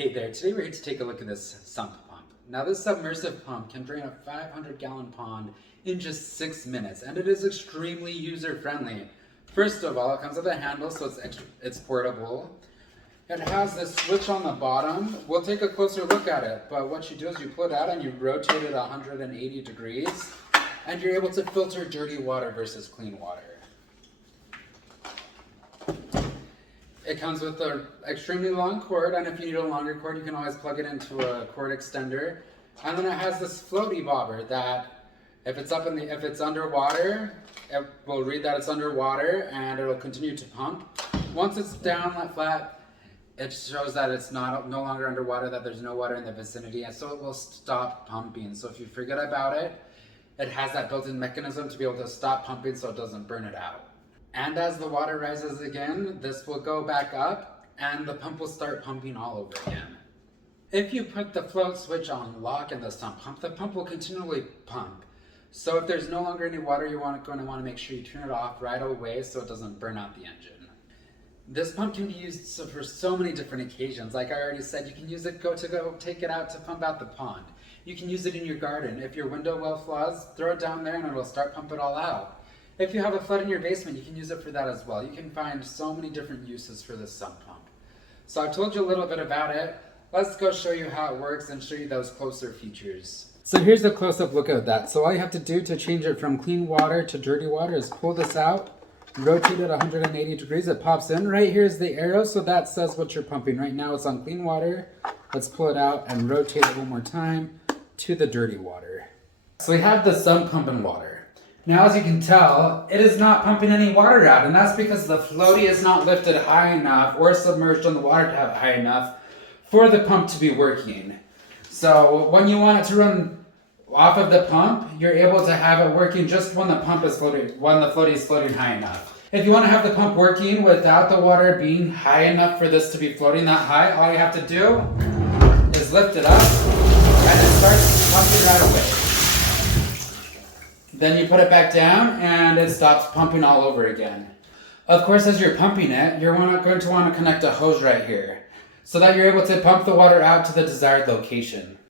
Hey there, today we're here to take a look at this sump pump. Now this submersive pump can drain a 500-gallon pond in just 6 minutes, and it is extremely user-friendly. First of all, it comes with a handle, so it's portable. It has this switch on the bottom. We'll take a closer look at it, but what you do is you pull it out and you rotate it 180 degrees, and you're able to filter dirty water versus clean water. It comes with an extremely long cord, and if you need a longer cord, you can always plug it into a cord extender. And then it has this floaty bobber that, if it's underwater, it will read that it's underwater, and it'll continue to pump. Once it's down flat, it shows that it's no longer underwater, that there's no water in the vicinity, and so it will stop pumping. So if you forget about it, it has that built-in mechanism to be able to stop pumping so it doesn't burn it out. And as the water rises again, this will go back up and the pump will start pumping all over again. If you put the float switch on lock in the sump pump, the pump will continually pump. So if there's no longer any water, you're going to want to make sure you turn it off right away so it doesn't burn out the engine. This pump can be used for so many different occasions. Like I already said, you can use it to take it out to pump out the pond. You can use it in your garden. If your window well flaws, throw it down there and it will start pumping it all out. If you have a flood in your basement, you can use it for that as well. You can find so many different uses for this sump pump. So I've told you a little bit about it. Let's go show you how it works and show you those closer features. So here's a close-up look at that. So all you have to do to change it from clean water to dirty water is pull this out, rotate it 180 degrees, it pops in. Right here is the arrow, so that says what you're pumping. Right now it's on clean water. Let's pull it out and rotate it one more time to the dirty water. So we have the sump pumping water. Now, as you can tell, it is not pumping any water out, and that's because the floaty is not lifted high enough or submerged in the water high enough for the pump to be working. So when you want it to run off of the pump, you're able to have it working just when the floaty is floating high enough. If you want to have the pump working without the water being high enough for this to be floating that high, all you have to do is lift it up, and it starts pumping right away. Then you put it back down and it stops pumping all over again. Of course, as you're pumping it, you're going to want to connect a hose right here so that you're able to pump the water out to the desired location.